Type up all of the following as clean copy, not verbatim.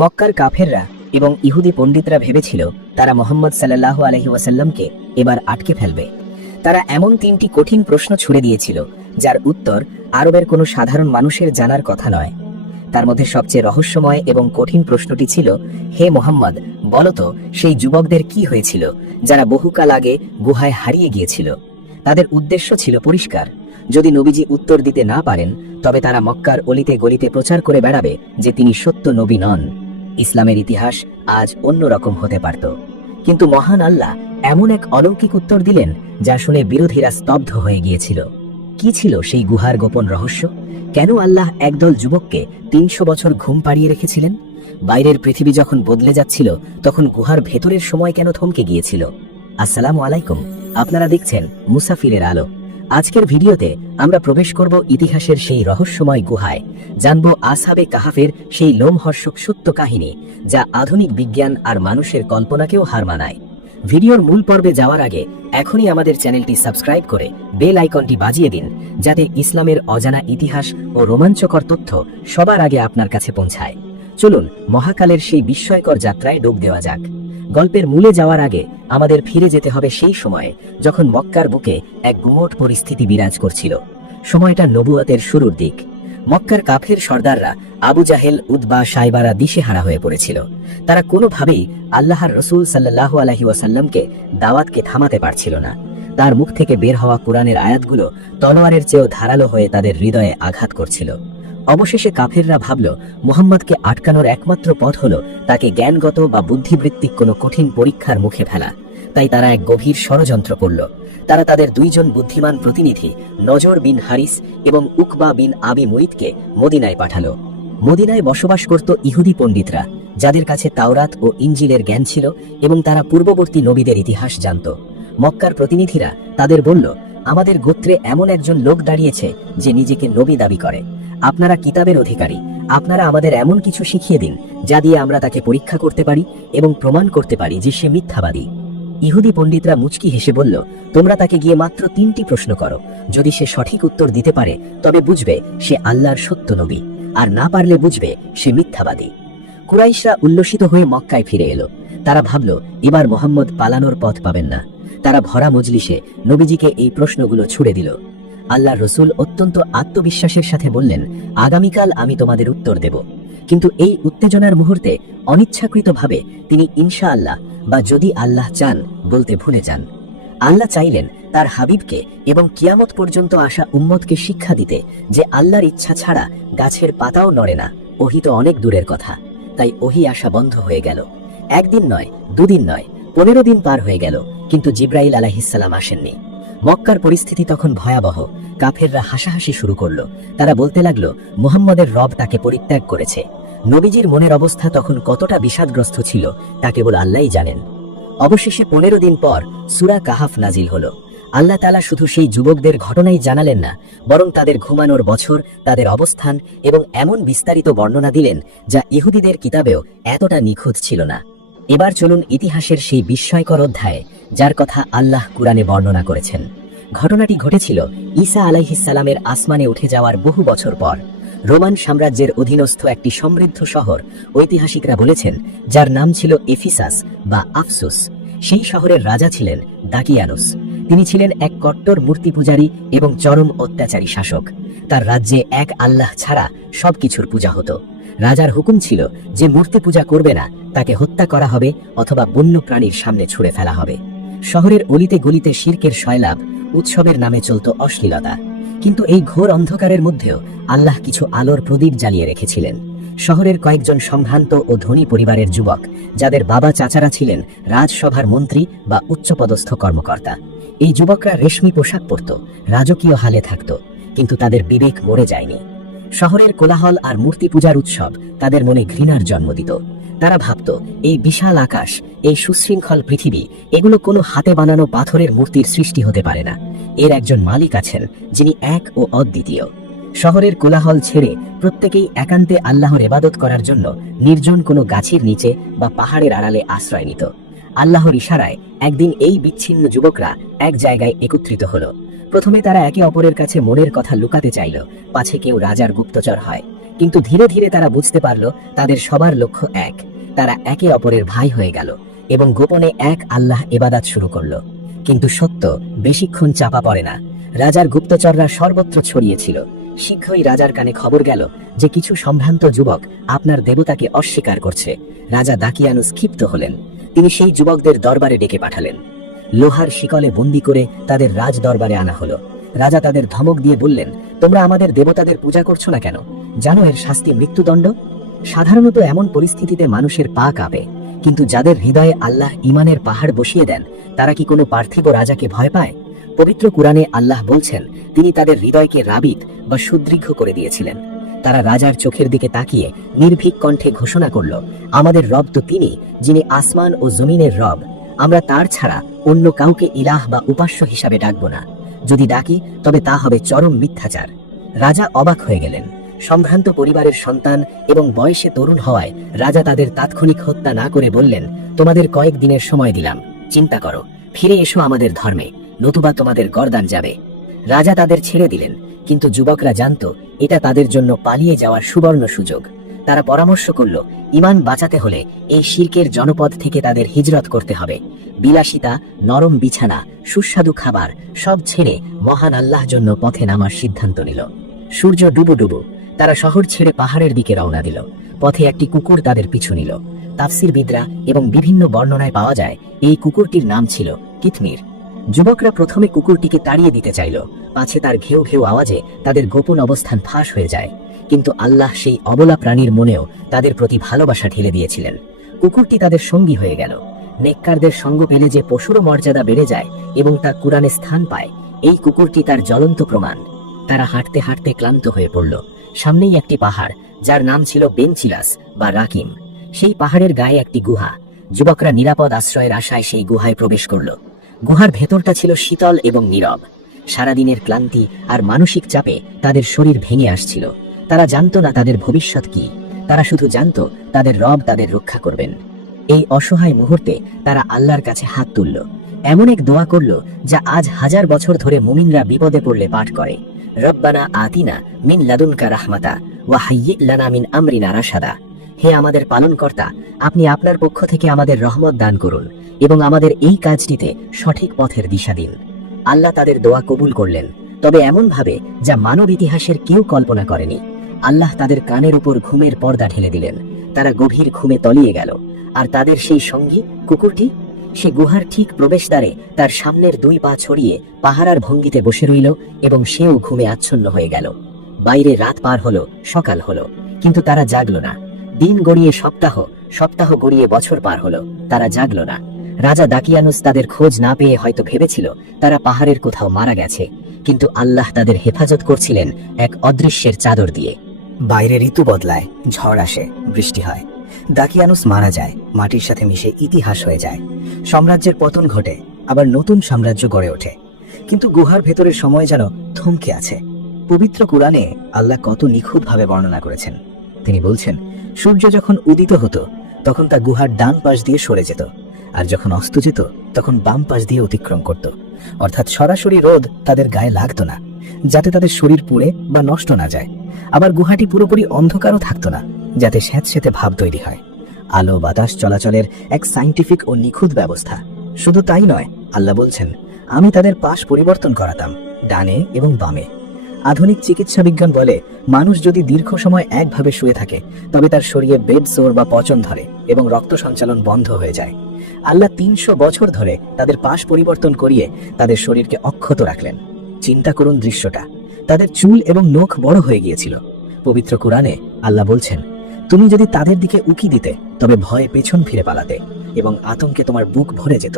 মক্কার কাফেররা এবং ইহুদি পণ্ডিতরা ভেবেছিল তারা মুহাম্মদ সাল্লাল্লাহু আলাইহি ওয়াসাল্লামকে এবার আটকে ফেলবে। তারা এমন 3টি কঠিন প্রশ্ন ছুড়ে দিয়েছিল যার উত্তর আরবের কোনো সাধারণ মানুষের জানার কথা নয়। তার মধ্যে সবচেয়ে রহস্যময় এবং কঠিন প্রশ্নটি ছিল, হে মুহাম্মদ, বলতো সেই যুবকদের কি হয়েছিল যারা বহুকাল আগে গুহায় হারিয়ে গিয়েছিল? তাদের উদ্দেশ্য ছিল পরিষ্কার, যদি নবীজি উত্তর দিতে না পারেন তবে তারা মক্কার অলিতে গলিতে প্রচার করে বেড়াবে যে তিনি সত্য নবী নন। ইসলামের ইতিহাস আজ অন্যরকম হতে পারত, কিন্তু মহান আল্লাহ এমন এক অলৌকিক উত্তর দিলেন যা শুনে বিরোধীরা স্তব্ধ হয়ে গিয়েছিল। কি ছিল সেই গুহার গোপন রহস্য? কেন আল্লাহ একদল যুবককে 300 বছর ঘুম পাড়িয়ে রেখেছিলেন? বাইরের পৃথিবী যখন বদলে যাচ্ছিল তখন গুহার ভেতরের সময় কেন থমকে গিয়েছিল? আসসালামু আলাইকুম, আপনারা দেখছেন মুসাফিরের আলো। আজকের ভিডিওতে আমরা প্রবেশ করব ইতিহাসের সেই রহস্যময় গুহায়, জানব আসহাবে কাহাফের সেই লোমহর্ষক সত্য কাহিনী যা আধুনিক বিজ্ঞান আর মানুষের কল্পনাকেও হার মানায়। ভিডিওর মূল পর্বে যাওয়ার আগে এখনই আমাদের চ্যানেলটি সাবস্ক্রাইব করে বেল আইকনটি বাজিয়ে দিন, যাতে ইসলামের অজানা ইতিহাস ও রোমাঞ্চকর তথ্য সবার আগে আপনার কাছে পৌঁছায়। চলুন মহাকালের সেই বিস্ময়কর যাত্রায় ডুব দেওয়া যাক। গল্পের মূলে যাওয়ার আগে আমাদের ফিরে যেতে হবে সেই সময়ে যখন মক্কার বুকে এক গুমোট পরিস্থিতি বিরাজ করছিল। সময়টা নবুয়তের শুরুর দিক। মক্কার কাফের সর্দাররা আবু জাহেল, উতবা, সাইবারা দিশেহারা হয়ে পড়েছিল। তারা কোনোভাবেই আল্লাহর রসুল সাল্লাল্লাহু আলাইহি ওয়াসাল্লামকে দাওয়াতকে থামাতে পারছিল না। তার মুখ থেকে বের হওয়া কোরআনের আয়াতগুলো তলোয়ারের চেয়েও ধারালো হয়ে তাদের হৃদয়ে আঘাত করছিল। অবশেষে কাফেররা ভাবল, মুহাম্মদকে আটকানোর একমাত্র পথ হলো তাকে জ্ঞানগত বা বুদ্ধিবৃত্তিক কোনো কঠিন পরীক্ষার মুখে ফেলা। তাই তারা এক গভীর ষড়যন্ত্র করল। তারা তাদের 2 জন বুদ্ধিমান প্রতিনিধি নজর বিন হারিস এবং উকবা বিন আবি মুইতকে মদিনায় পাঠালো। মদিনায় বসবাস করত ইহুদি পণ্ডিতরা, যাদের কাছে তাওরাত ও ইঞ্জিলের জ্ঞান ছিল এবং তারা পূর্ববর্তী নবীদের ইতিহাস জানত। মক্কার প্রতিনিধিরা তাদের বলল, আমাদের গোত্রে এমন একজন লোক দাঁড়িয়েছে যে নিজেকে নবী দাবি করে। আপনারা কিতাবের অধিকারী, আপনারা আমাদের এমন কিছু শিখিয়ে দিন যা দিয়ে আমরা তাকে পরীক্ষা করতে পারি এবং প্রমাণ করতে পারি যে সে মিথ্যাবাদী। ইহুদি পণ্ডিতরা মুচকি হেসে বলল, তোমরা তাকে গিয়ে মাত্র 3টি প্রশ্ন করো। যদি সে সঠিক উত্তর দিতে পারে তবে বুঝবে সে আল্লাহর সত্য নবী, আর না পারলে বুঝবে সে মিথ্যাবাদী। কুরাইশরা উল্লসিত হয়ে মক্কায় ফিরে এলো। তারা ভাবল, এবার মুহাম্মদ পালানোর পথ পাবেন না। তারা ভরা মজলিসে নবীজিকে এই প্রশ্নগুলো ছুড়ে দিল। আল্লাহর রসুল অত্যন্ত আত্মবিশ্বাসের সাথে বললেন, আগামীকাল আমি তোমাদের উত্তর দেব। কিন্তু এই উত্তেজনার মুহূর্তে অনিচ্ছাকৃতভাবে তিনি ইনশাআল্লাহ বা যদি আল্লাহ চান বলতে ভুলে যান। আল্লাহ চাইলেন তার হাবিবকে এবং কিয়ামত পর্যন্ত আসা উম্মতকে শিক্ষা দিতে যে আল্লাহর ইচ্ছা ছাড়া গাছের পাতাও নড়ে না। ওহি তো অনেক দূরের কথা। তাই ওহি আসা বন্ধ হয়ে গেল। 1 দিন নয়, 2 দিন নয়, 15 দিন পার হয়ে গেল, কিন্তু জিব্রাইল আলাইহিস সালাম আসেননি। মক্কার পরিস্থিতি তখন ভয়াবহ। কাফেররা হাসাহাসি শুরু করলো। তারা বলতে লাগলো, মুহাম্মদের রব তাকে পরিত্যাগ করেছে। নবীজির মনের অবস্থা তখন কতটা বিষাদগ্রস্ত ছিল তা কেবল আল্লাহই জানেন। অবশেষে 15 দিন পর সূরা কাহাফ নাজিল হলো। আল্লাহ তাআলা শুধু সেই যুবকদের ঘটনাই জানালেন না, বরং তাদের ঘুমানোর বছর, তাদের অবস্থান এবং এমন বিস্তারিত বর্ণনা দিলেন যা ইহুদিদের কিতাবেও এতটা নিখুঁত ছিল না। এবার চলুন ইতিহাসের সেই বিস্ময়কর অধ্যায়ে, যার কথা আল্লাহ কুরআনে বর্ণনা করেছেন। ঘটনাটি ঘটেছিল ঈসা আলাইহিস সালামের আসমানে উঠে যাওয়ার বহু বছর পর। রোমান সাম্রাজ্যের অধীনস্থ একটি সমৃদ্ধ শহর, ঐতিহাসিকরা বলেছেন, যার নাম ছিল এফিসাস বা আফসুস। সেই শহরের রাজা ছিলেন দাকিয়ানুস। তিনি ছিলেন এক কট্টর মূর্তি পূজারী এবং চরম অত্যাচারী শাসক। তার রাজ্যে এক আল্লাহ ছাড়া সবকিছুর পূজা হতো। রাজার হুকুম ছিল যে মূর্তি পূজা করবে না তাকে হত্যা করা হবে অথবা বন্য প্রাণীর সামনে ছুঁড়ে ফেলা হবে। শহরের অলিতে গলিতে শিরকের শয়লাভ, উৎসবের নামে চলত অশ্লীলতা। কিন্তু এই ঘোর অন্ধকারের মধ্যেও আল্লাহ কিছু আলোর প্রদীপ জ্বালিয়ে রেখেছিলেন। শহরের কয়েকজন সম্ভ্রান্ত ও ধনী পরিবারের যুবক, যাদের বাবা চাচারা ছিলেন রাজসভার মন্ত্রী বা উচ্চপদস্থ কর্মকর্তা। এই যুবকরা রেশমি পোশাক পরত, রাজকীয় হালে থাকত, কিন্তু তাদের বিবেক মরে যায়নি। শহরের কোলাহল আর মূর্তি পূজার উৎসব তাদের মনে ঘৃণার জন্ম দিত। তারা ভাবত, এই বিশাল আকাশ, এই সুশৃঙ্খল পৃথিবী, এগুলো কোনো হাতে বানানো পাথরের মূর্তির সৃষ্টি হতে পারে না। এর একজন মালিক আছেন যিনি এক ও অদ্বিতীয়। শহরের কোলাহল ছেড়ে প্রত্যেকেই একান্তে আল্লাহর ইবাদত করার জন্য নির্জন কোনো গাছের নিচে বা পাহাড়ের আড়ালে আশ্রয় নিত। আল্লাহর ইশারায় একদিন এই বিচ্ছিন্ন যুবকরা এক জায়গায় একত্রিত হলো। প্রথমে তারা একে অপরের কাছে মনের কথা লুকাতে চাইল, পাছে কেউ রাজার গুপ্তচর হয়। কিন্তু ধীরে ধীরে তারা বুঝতে পারল তাদের সবার লক্ষ্য এক। তারা একে অপরের ভাই হয়ে গেল এবং গোপনে এক আল্লাহ ইবাদত শুরু করলো। কিন্তু সত্য বেশিক্ষণ চাপা পড়ে না। রাজার গুপ্তচররা সর্বত্র ছড়িয়েছিল। শীঘ্রই রাজার কানে খবর গেল যে কিছু সম্ভ্রান্ত যুবক আপনার দেবতাকে অস্বীকার করছে। রাজা দাকিয়ানুস ক্ষিপ্ত হলেন। তিনি সেই যুবকদের দরবারে ডেকে পাঠালেন। লোহার শিকলে বন্দী করে তাদের রাজ দরবারে আনা হলো। রাজা তাদের ধমক দিয়ে বললেন, তোমরা আমাদের দেবতাদের পূজা করছো না কেন? জানো এর শাস্তি মৃত্যুদণ্ড। সাধারণত এমন পরিস্থিতিতে মানুষের পা কাঁপে, কিন্তু যাদের হৃদয়ে আল্লাহ ঈমানের পাহাড় বসিয়ে দেন, তারা কি কোনো পার্থিব রাজাকে ভয় পায়? পবিত্র কুরআনে আল্লাহ বলছেন, তিনি তাদের হৃদয়কে রাবিত বা সুদৃঢ় করে দিয়েছিলেন। তারা রাজার চোখের দিকে তাকিয়ে নির্ভীক কণ্ঠে ঘোষণা করল, আমাদের রব তো তিনি, যিনি আসমান ও জমিনের রব। আমরা তার ছাড়া অন্য কাউকে ইলাহ বা উপাস্য হিসাবে ডাকব না। যদি ডাকি তবে তা হবে চরম মিথ্যাচার। রাজা অবাক হয়ে গেলেন। সম্ভ্রান্ত পরিবারের সন্তান এবং বয়সে তরুণ হওয়ায় রাজা তাদের তাৎক্ষণিক হত্যা না করে বললেন, তোমাদের কয়েক দিনের সময় দিলাম, চিন্তা করো, ফিরে এসো আমাদের ধর্মে, নতুবা তোমাদের গর্দান যাবে। রাজা তাদের ছেড়ে দিলেন, কিন্তু যুবকরা জানত এটা তাদের জন্য পালিয়ে যাওয়ার সুবর্ণ সুযোগ। তারা পরামর্শ করল, ঈমান বাঁচাতে হলে এই শিরকের জনপদ থেকে তাদের হিজরত করতে হবে। বিলাসিতা, নরম বিছানা, সুস্বাদু খাবার সব ছেড়ে মহান আল্লাহ জন্য পথে নামার সিদ্ধান্ত নিল। সূর্য ডুবু ডুবু তারা শহর ছেড়ে পাহাড়ের দিকে রওনা দিল। পথে একটি কুকুর তাদের পিছু নিল। তাফসিরবিদরা এবং বিভিন্ন বর্ণনায় পাওয়া যায় এই কুকুরটির নাম ছিল কিতমির। যুবকরা প্রথমে কুকুরটিকে তাড়িয়ে দিতে চাইল, পাছে তার ঘেউ ঘেউ আওয়াজে তাদের গোপন অবস্থান ফাঁস হয়ে যায়। কিন্তু আল্লাহ সেই অবলা প্রাণীর মনেও তাদের প্রতি ভালোবাসা ঢেলে দিয়েছিলেন। কুকুরটি তাদের সঙ্গী হয়ে গেল। নেককারদের সঙ্গ পেলে যে পশুরও মর্যাদা বেড়ে যায় এবং তা কুরআনে স্থান পায়, এই কুকুরটি তার জ্বলন্ত প্রমাণ। তারা হাঁটতে হাঁটতে ক্লান্ত হয়ে পড়ল। সামনেই একটি পাহাড়, যার নাম ছিল বেনচিলাস বা রাকিম। সেই পাহাড়ের গায়ে একটি গুহা। যুবকরা নিরাপদ আশ্রয়ের আশায় সেই গুহায় প্রবেশ করল। গুহার ভেতরটা ছিল শীতল এবং নীরব। সারাদিনের ক্লান্তি আর মানসিক চাপে তাদের শরীর ভেঙে আসছিল। তারা জানত না তাদের ভবিষ্যৎ কি। তারা শুধু জানত তাদের রব তাদের রক্ষা করবেন। এই অসহায় মুহূর্তে তারা আল্লাহর কাছে হাত তুলল। এমন এক দোয়া করল যা আজ 1000 বছর ধরে মুমিনরা বিপদে পড়লে পাঠ করে। রব্বানা আতিনা মিন লাদুনকা রাহমাতা ওয়া হাইয়্যি লানা মিন আমরিনা রাশাদা। হে আমাদের পালনকর্তা, আপনি আপনার পক্ষ থেকে আমাদের রহমত দান করুন এবং আমাদের এই কাজটিতে সঠিক পথের দিশা দিন। আল্লাহ তাদের দোয়া কবুল করলেন, তবে এমন ভাবে যা মানব ইতিহাসের কেউ কল্পনা করেনি। আল্লাহ তাদের কানের উপর ঘুমের পর্দা ঢেলে দিলেন। তারা গভীর ঘুমে তলিয়ে গেল। আর তাদের সেই সঙ্গী কুকুরটি, সে গুহার ঠিক প্রবেশদ্বারে তার সামনের 2 পা ছড়িয়ে পাহারার ভঙ্গিতে বসে রইল এবং সেও ঘুমে আচ্ছন্ন হয়ে গেল। বাইরে রাত পার হলো, সকাল হলো, কিন্তু তারা জাগল না। দিন গড়িয়ে সপ্তাহ, সপ্তাহ গড়িয়ে বছর পার হলো, তারা জাগল না। রাজা দাকিয়ানুস তাদের খোঁজ না পেয়ে হয়তো ভেবেছিল তারা পাহাড়ের কোথাও মারা গেছে, কিন্তু আল্লাহ তাদের হেফাজত করছিলেন এক অদৃশ্যের চাদর দিয়ে। বাইরে ঋতু বদলায়, ঝড় আসে, বৃষ্টি হয়। দাকিয়ানুস মারা যায়, মাটির সাথে মিশে ইতিহাস হয়ে যায়। সাম্রাজ্যের পতন ঘটে, আবার নতুন সাম্রাজ্য গড়ে ওঠে। কিন্তু গুহার ভেতরের সময় যেন থমকে আছে। পবিত্র কুরআনে আল্লাহ কত নিখুঁতভাবে বর্ণনা করেছেন। তিনি বলছেন, সূর্য যখন উদিত হতো তখন তা গুহার ডান পাশ দিয়ে সরে যেত, আর যখন অস্ত যেত তখন বাম পাশ দিয়ে অতিক্রম করত। অর্থাৎ সরাসরি রোদ তাদের গায়ে লাগতো না, যাতে তাদের শরীর পুড়ে বা নষ্ট না যায়। আবার গুহাটি পুরোপুরি অন্ধকারও থাকতো না, যাতে স্যাঁতস্যাঁতে ভাব তৈরি হয়। আলো বাতাস চলাচলের এক সায়েন্টিফিক ও নিখুঁত ব্যবস্থা। শুধু তাই নয়, আল্লাহ বলছেন, আমি তাদের পাশ পরিবর্তন করাতাম, ডানে এবং বামে। আধুনিক চিকিৎসা বিজ্ঞান বলে, মানুষ যদি দীর্ঘ সময় একভাবে শুয়ে থাকে তবে তার শরীরে বেড সোর বা পচন ধরে এবং রক্ত সঞ্চালন বন্ধ হয়ে যায়। আল্লাহ 300 বছর ধরে তাদের পাশ পরিবর্তন করিয়ে তাদের শরীরকে অক্ষত রাখলেন। চিন্তা করুন দৃশ্যটা। তাদের চুল এবং নখ বড় হয়ে গিয়েছিল। পবিত্র কুরআনে আল্লাহ বলছেন, তুমি যদি তাদের দিকে উকি দিতে তবে ভয়ে পেছন ফিরে পালাতে এবং আতঙ্কে তোমার বুক ভরে যেত।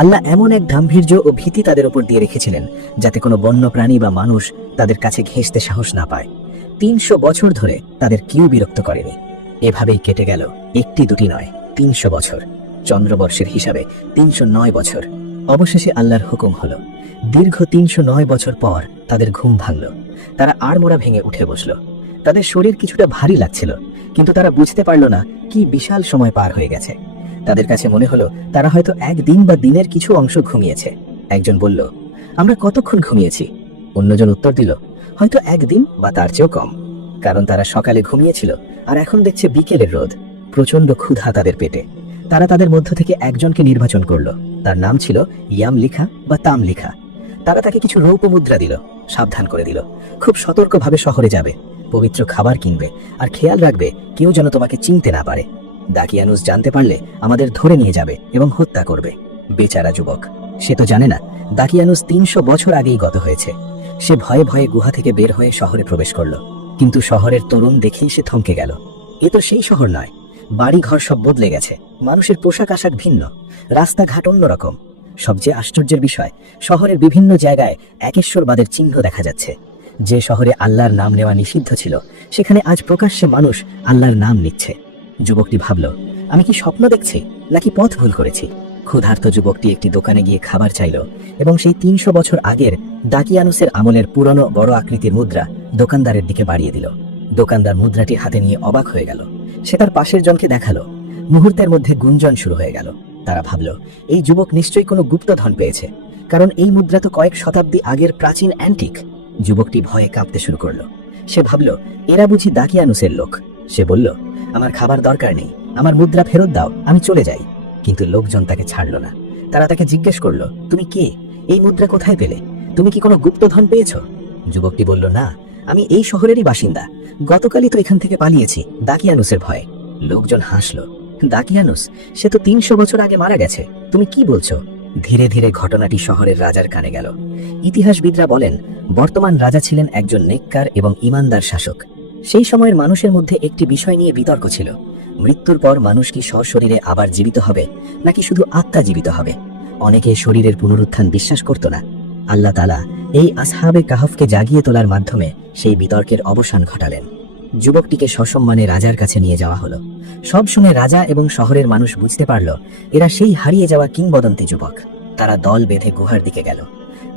আল্লাহ এমন এক গাম্ভীর্য ও ভীতি তাদের উপর দিয়ে রেখেছিলেন যাতে কোনো বন্য প্রাণী বা মানুষ তাদের কাছে ঘেঁষতে সাহস না পায়। 300 বছর ধরে তাদের কেউ বিরক্ত করেনি। এভাবেই কেটে গেল 1-2 নয়, 300 বছর। চন্দ্রবর্ষের হিসাবে 309 বছর। অবশেষে আল্লাহর হুকুম হলো। দীর্ঘ 309 বছর পর তাদের ঘুম ভাঙল। তারা আড়মোড়া ভেঙে উঠে বসল। তাদের শরীর কিছুটা ভারী লাগছিল, কিন্তু তারা বুঝতে পারল না কি বিশাল সময় পার হয়ে গেছে। তাদের কাছে মনে হলো তারা হয়তো একদিন বা দিনের কিছু অংশ ঘুমিয়েছে। একজন বলল, আমরা কতক্ষণ ঘুমিয়েছি? অন্যজন উত্তর দিল, হয়তো একদিন বা তার চেয়েও কম। কারণ তারা সকালে ঘুমিয়েছিল আর এখন দেখছে বিকেলের রোদ। প্রচন্ড ক্ষুধা তাদের পেটে। তারা তাদের মধ্য থেকে একজনকে নির্বাচন করলো। তার নাম ছিল ইয়াম লিখা বা তাম লিখা। তারা তাকে কিছু রৌপ্য মুদ্রা দিল, সাবধান করে দিল, খুব সতর্কভাবে শহরে যাবে, পবিত্র খাবার কিনবে, আর খেয়াল রাখবে কেউ যেন তোমাকে চিনতে না পারে। দাকিয়ানুস জানতে পারলে আমাদের ধরে নিয়ে যাবে এবং হত্যা করবে। বেচারা যুবক, সে তো জানে না দাকিয়ানুস 300 বছর আগেই গত হয়েছে। সে ভয়ে ভয়ে গুহা থেকে বের হয়ে শহরে প্রবেশ করলো। কিন্তু শহরের তরুণ দেখেই সে থমকে গেল। এ তো সেই শহর নয়। বাড়ি ঘর সব বদলে গেছে, মানুষের পোশাক আশাক ভিন্ন, রাস্তাঘাট অন্যরকম। সবচেয়ে আশ্চর্যের বিষয়, শহরের বিভিন্ন জায়গায় একেশ্বরবাদের চিহ্ন দেখা যাচ্ছে। যে শহরে আল্লাহর নাম নেওয়া নিষিদ্ধ ছিল, সেখানে আজ প্রকাশ্যে মানুষ আল্লাহর নাম নিচ্ছে। যুবকটি ভাবল, আমি কি স্বপ্ন দেখছি নাকি পথ ভুল করেছি? ক্ষুধার্ত যুবকটি একটি দোকানে গিয়ে খাবার চাইল এবং সেই 300 বছর আগের দাকিয়ানুসের আমলের পুরনো বড় আকৃতির মুদ্রা দোকানদারের দিকে বাড়িয়ে দিল। দোকানদার মুদ্রাটি হাতে নিয়ে অবাক হয়ে গেল। সে তার পাশের জনকে দেখালো। মুহূর্তের মধ্যে গুঞ্জন শুরু হয়ে গেল। তারা ভাবল, এই যুবক নিশ্চয়ই কোনো গুপ্তধন পেয়েছে, কারণ এই মুদ্রা তো কয়েক শতাব্দী আগের প্রাচীন অ্যান্টিক। যুবকটি ভয়ে কাঁপতে শুরু করলো। সে ভাবল, এরা বুঝি দাকিয়ানুসের লোক। সে বলল, আমার খাবার দরকার নেই, আমার মুদ্রা ফেরত দাও, আমি চলে যাই। কিন্তু লোকজন তাকে ছাড়ল না। তারা তাকে জিজ্ঞেস করলো, তুমি কে? এই মুদ্রা কোথায় পেলে? তুমি কি কোনো গুপ্তধন পেয়েছো? যুবকটি বলল, না, আমি এই শহরেরই বাসিন্দা। গতকালই তো এখান থেকে পালিয়েছি দাকিয়ানুসের ভয়ে। লোকজন হাসলো। দাকিয়ানুস, সে তো 300 বছর আগে মারা গেছে, তুমি কি বলছো? ধীরে ধীরে ঘটনাটি শহরের রাজার কানে গেল। ইতিহাসবিদরা বলেন, বর্তমান রাজা ছিলেন একজন নেককার এবং ইমানদার শাসক। সেই সময়ের মানুষের মধ্যে একটি বিষয় নিয়ে বিতর্ক ছিল, মৃত্যুর পর মানুষ কি সশরীরে আবার জীবিত হবে নাকি শুধু আত্মা জীবিত হবে। অনেকে শরীরের পুনরুত্থান বিশ্বাস করত না। আল্লাহ তাআলা এই আসহাবে কাহফকে জাগিয়ে তোলার মাধ্যমে সেই বিতর্কের অবসান ঘটালেন। যুবকটিকে সসম্মানে রাজার কাছে নিয়ে যাওয়া হলো। সব শুনে রাজা এবং শহরের মানুষ বুঝতে পারল, এরা সেই হারিয়ে যাওয়া কিংবদন্তি যুবক। তারা দল বেঁধে গুহার দিকে গেল।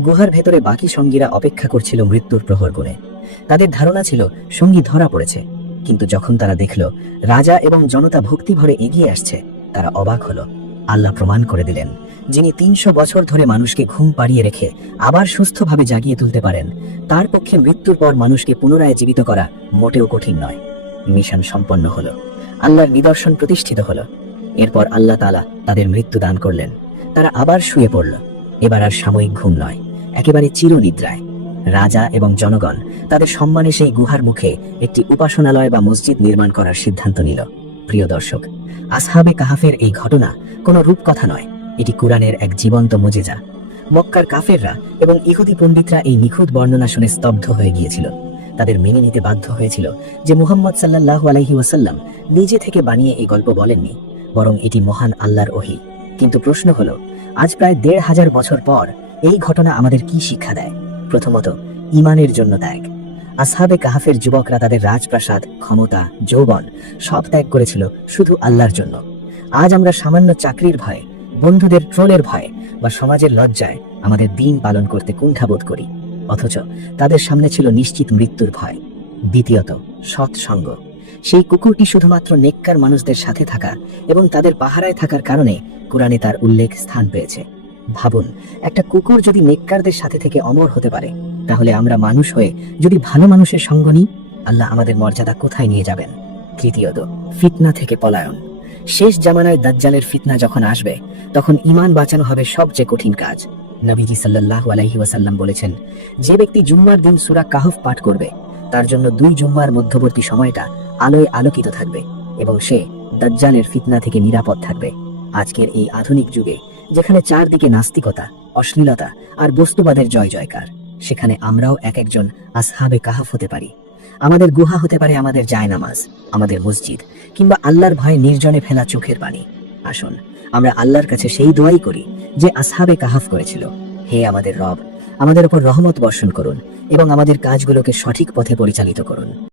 গুহার ভেতরে বাকি সঙ্গীরা অপেক্ষা করছিল মৃত্যুর প্রহর গুণে। তাদের ধারণা ছিল সঙ্গী ধরা পড়েছে। কিন্তু যখন তারা দেখল রাজা এবং জনতা ভক্তি ভরে এগিয়ে আসছে, তারা অবাক হলো। আল্লাহ প্রমাণ করে দিলেন, যিনি 300 বছর ধরে মানুষকে ঘুম পাড়িয়ে রেখে আবার সুস্থভাবে জাগিয়ে তুলতে পারেন, তার পক্ষে মৃত্যুর পর মানুষকে পুনরায় জীবিত করা মোটেও কঠিন নয়। মিশন সম্পন্ন হলো, আল্লাহর নিদর্শন প্রতিষ্ঠিত হলো। এরপর আল্লাহ তাআলা তাদের মৃত্যু দান করলেন। তারা আবার শুয়ে পড়ল। এবার আর সাময়িক ঘুম নয়, একেবারে চিরনিদ্রায়। রাজা এবং জনগণ তাদের সম্মানে সেই গুহার মুখে একটি উপাসনালয় বা মসজিদ নির্মাণ করার সিদ্ধান্ত নিল। প্রিয় দর্শক, আসহাবে কাহাফের এই ঘটনা কোনো রূপকথা নয়, এটি কুরআনের এক জীবন্ত মুজিজা। মক্কার কাফেররা এবং ইহুদি পণ্ডিতরা এই নিখুঁত বর্ণনা শুনে স্তব্ধ হয়ে গিয়েছিল। তাদের মেনে নিতে বাধ্য হয়েছিল যে মুহাম্মদ সাল্লাল্লাহু আলাইহি ওয়াসাল্লাম নিজে থেকে বানিয়ে এই গল্প বলেননি, বরং এটি মহান আল্লাহর ওহী। কিন্তু প্রশ্ন হলো, আজ প্রায় 1500 বছর পর এই ঘটনা আমাদের কি শিক্ষা দেয়? প্রথমত, ঈমানের জন্য ত্যাগ। আসহাবে কাহাফের যুবকরা তাদের রাজপ্রাসাদ, ক্ষমতা, যৌবন সব ত্যাগ করেছিল শুধু আল্লাহর জন্য। আজ আমরা সামান্য চাকরির ভয়ে, বন্ধুদের ট্রোলের ভয়ে বা সমাজের লজ্জায় আমাদের দিন পালন করতে কুণ্ঠাবোধ করি, অথচ তাদের সামনে ছিল নিশ্চিত মৃত্যুর ভয়। দ্বিতীয়ত, সৎসঙ্গ। সেই কুকুরটি শুধুমাত্র নেককার মানুষদের সাথে থাকা এবং তাদের পাহারায় থাকার কারণে কুরআনে তার উল্লেখ স্থান পেয়েছে। ভাবুন, একটা কুকুর যদি নেককারদের সাথে থেকে অমর হতে পারে, তাহলে আমরা মানুষ হয়ে যদি ভালো মানুষের সঙ্গ নিই, আল্লাহ আমাদের মর্যাদা কোথায় নিয়ে যাবেন? তৃতীয়ত, ফিতনা থেকে পলায়ন। শেষ জামানায় দাজ্জালের ফিতনা যখন আসবে, তখন ঈমান বাঁচানো হবে সবচেয়ে কঠিন কাজ। নবীজি সাল্লাল্লাহু আলাইহি ওয়াসাল্লাম বলেছেন, যে ব্যক্তি জুম্মার দিন সূরা কাহফ পাঠ করবে, তার জন্য 2 জুম্মার মধ্যবর্তী সময়টা আলোয় আলোকিত থাকবে এবং সে দাজ্জালের ফিতনা থেকে নিরাপদ থাকবে। আজকের এই আধুনিক যুগে, যেখানে চারদিকে নাস্তিকতা, অশ্লীলতা আর বস্তুবাদের জয় জয়কার, সেখানে আমরাও এক একজন আসহাবে কাহফ হতে পারি। আমাদের গুহা হতে পারে আমাদের জায়নামাজ, আমাদের মসজিদ, কিংবা আল্লাহর ভয়ে নির্জনে ফেলা চোখের পানি। আসুন আমরা আল্লাহর কাছে সেই দোয়াই করি যে আসহাবে কাহফ করেছিল, হে আমাদের রব, আমাদের উপর রহমত বর্ষণ করুন এবং আমাদের কাজগুলোকে সঠিক পথে পরিচালিত করুন।